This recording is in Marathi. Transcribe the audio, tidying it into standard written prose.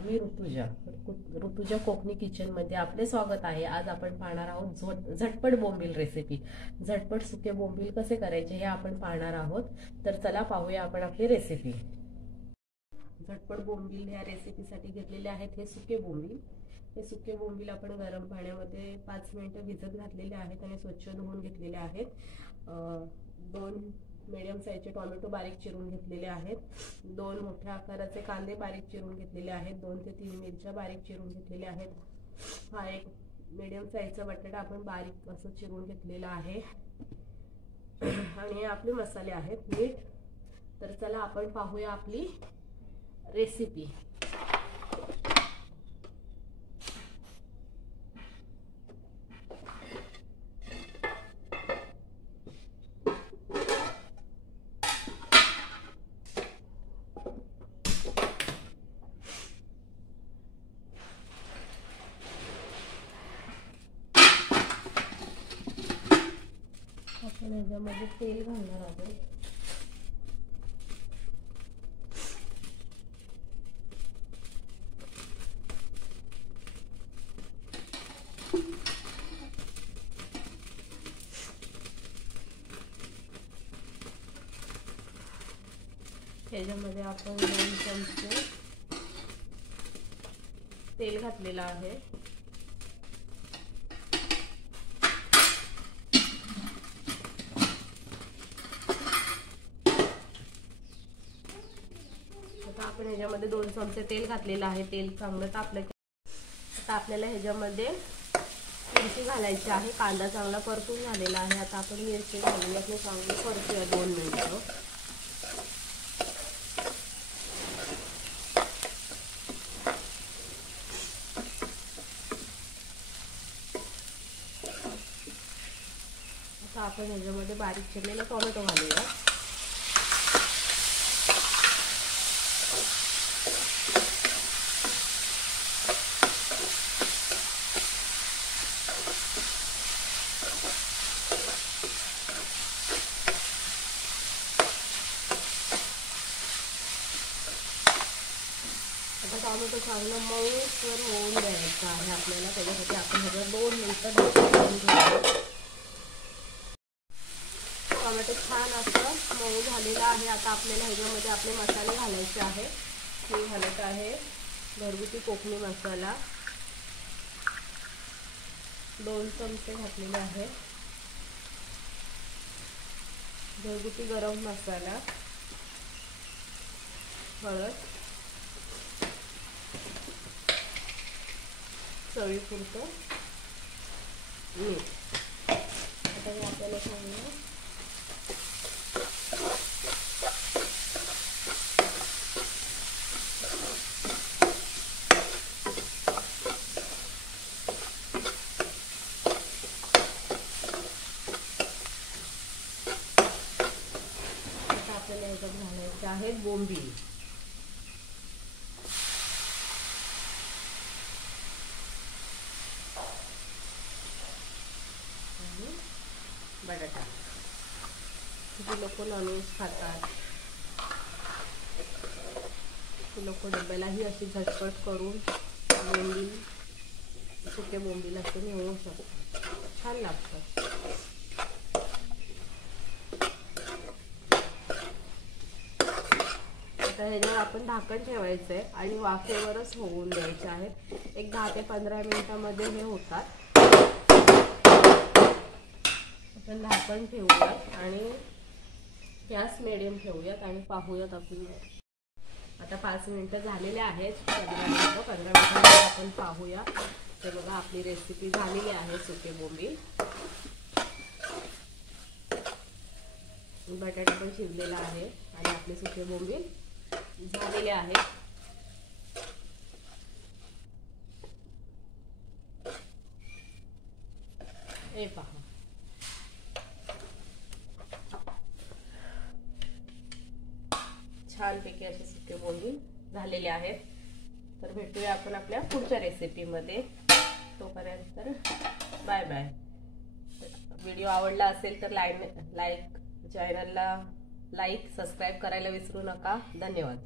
मी ऋतुजा कोकणी किचन मध्ये आपले स्वागत आहे। आज आपण पाहणार आहोत झटपट बोंबील रेसिपी। झटपट सुके बोंबील कसे करायचे हे आपण पाहणार आहोत। तर चला पाहूया आपण आपली रेसिपी। झटपट बोंबील या रेसिपीसाठी घेतलेले आहेत हे सुके बोंबील। हे सुके बोंबील आपण गरम पाण्यामध्ये 5 मिनिटे भिजत घातलेले आहेत आणि स्वच्छ धुवून घेतलेले आहेत। 2 मीडियम साइजचे टोमॅटो बारीक चिरून घेतलेले आहेत। 2 मोठ्या आकाराचे कांदे बारीक चिरून घेतलेले आहेत। 2 ते 3 मिरच्या बारीक चिरून घेतलेल्या आहेत। हा एक मीडियम साइजचा बटाटा आपण बारीक असं चिरून घेतलेला आहे। आणि आपले मसाले आहेत मीठ। तर चला आपण पाहूया आपली रेसिपी। आपण याच्यामध्ये तेल घालणार आहोत। याच्यामध्ये आपण 2 चमचे तेल घातलेलं आहे। आता आपण ह्याच्यामध्ये 2 चमचे तेल घातलेलं आहे। तेल चांगलं तापलं की आता आपल्याला ह्याच्यामध्ये मिरची घालायची आहे। कांदा चांगला परतून झालेला आहे। आता आपण मिरची घालूया आणि चांगली परतूया 2 मिनिटं। आता आपण ह्याच्यामध्ये बारीक चिरलेला टोमॅटो घालूया। आता टोमॅटो चांगलं मऊसर होऊन द्यायचं आहे आपल्याला। त्याच्यासाठी आपण ह्याच्यावर 2 मिनिटं ढकलून घेऊया। टोमॅटो छान असं मऊ झालेला आहे। आता आपल्याला ह्याच्यामध्ये आपले मसाले घालायचे आहे। मी घालत आहे घरगुती कोकणी मसाला 2 चमचे घातलेले आहे। घरगुती गरम मसाला, हळद, चवीपुरतं मीठ। आता हे आपल्याला चांगलं आपल्याला याच्यात घालायचे आहेत बोंबील। बटाटा किती लोक नॉनव्हेज खातात, ते लोक डब्यालाही अशी झटपट करून बोंबील सुके बोंबील असे मिळवू शकतात। छान लागतात। आता ह्याच्यावर आपण झाकण ठेवायचं आहे आणि वाफेवरच होऊन द्यायचे आहेत। एक 10 ते 15 मिनिटांमध्ये हे होतात। आपण झाकण ठेवूयात आणि गॅस मिडियम ठेवूयात आणि पाहूयात आपण। आता 5 मिनिटं झालेले आहेत। 15 मिनिटांमध्ये आपण पाहूया। तर बघा आपली रेसिपी झालेली आहे सुके बोंबील। बटाटा पण शिजलेला आहे आणि आपले सुके बोंबील झालेले आहेत। हे पहा छानपैकी असे सुके बोंबील झालेले आहेत। तर भेटूया आपण आपल्या पुढच्या रेसिपीमध्ये। तोपर्यंत बाय बाय। व्हिडिओ आवडला असेल तर चॅनलला लाईक सबस्क्राइब करायला विसरू नका। धन्यवाद।